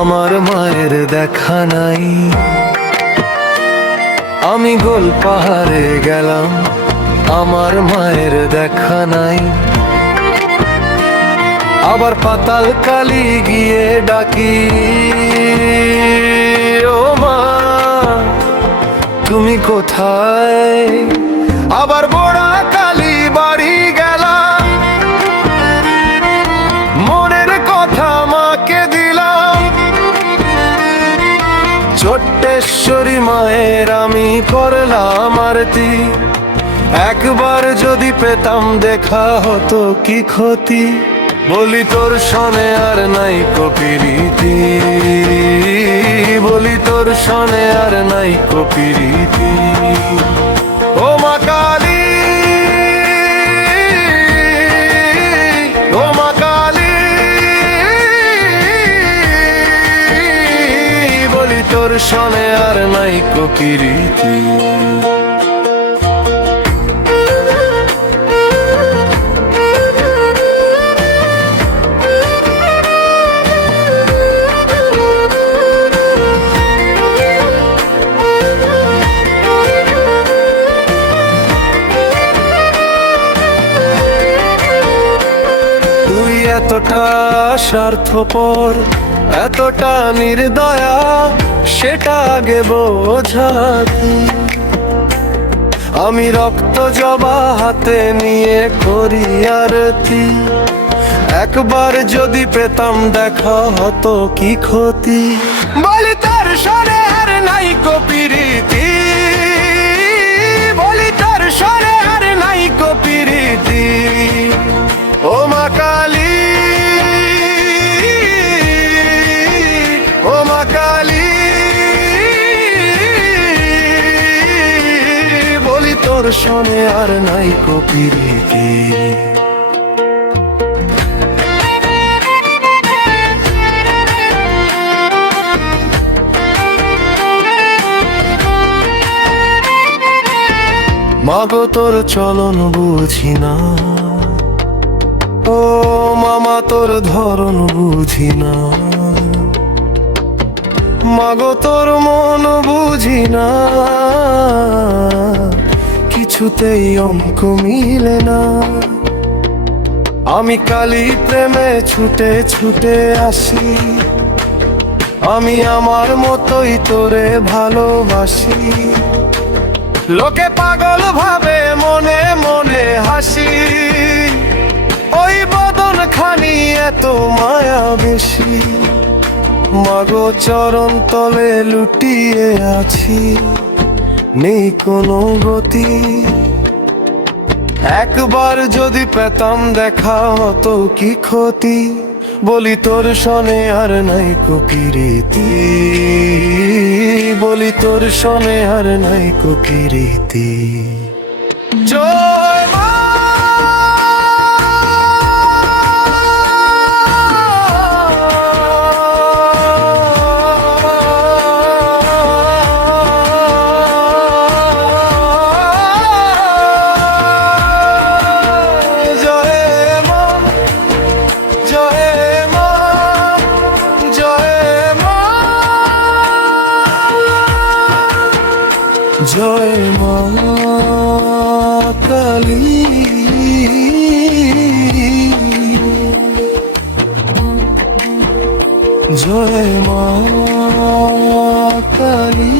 আমার মায়ের দেখা নাই। আমি গোল পাহাড়ে গেলাম, আমার মায়ের দেখা নাই। আবার পাতাল কালি গিয়ে ডাকি, ও মা তুমি কোথায়? আবার বোড়া কালী বাড়ি গেলাম, মনের কথা মাকে দিলাম। চট্টেশ্বরী মায়ের আমি করলাম আরতি, একবার যদি পেতাম দেখা হতো কি ক্ষতি। বলি তোর সনে আর নাই কপিরিতি, বলি তোর সনে আর নাই কপিরিতি। ও মা কালী, ও মা কালী, বলি তোর সনে আর নাই কপিরিতি। এতটা স্বার্থপর, এতটা নির্দয়া, সেটা আগে বোঝাতি। আমি রক্ত জবা হাতে নিয়ে করি আরতি, একবার যদি পেতাম দেখা হতো কি ক্ষতি। বলি তার সরে আর নাই কপিরিতি, বলি তার সরে আর নাই কপিরিতি। ও মা কালী, ও মা কালী, বলি তোর সনে আর নাই কপিরিতি। মাগো তোর চলন বুঝি না, ও মামা তোর ধরন বুঝি না। মাগো তোর মন বুঝি না, কিছুতেই অঙ্ক মিলে না। আমি কালী প্রেমে ছুটে ছুটে আসি, আমি আমার মতোই তোরে ভালোবাসি। লোকে পাগল ভাবে মনে মনে হাসি, ওই বদন খানি এত মায়া বেশি। মাগো চরণ তলে লুটিয়ে আছি, নেই কোনো গতি। একবার যদি পেতাম দেখা হতো কি ক্ষতি। বলি তোর সনে আর নাই কপিরিতি, বলি তোর সনে আর নাই কপিরিতি। জয় মা, জয় মা কালী, জয় মা কালী,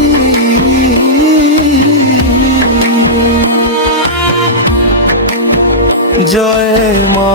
জয় মা।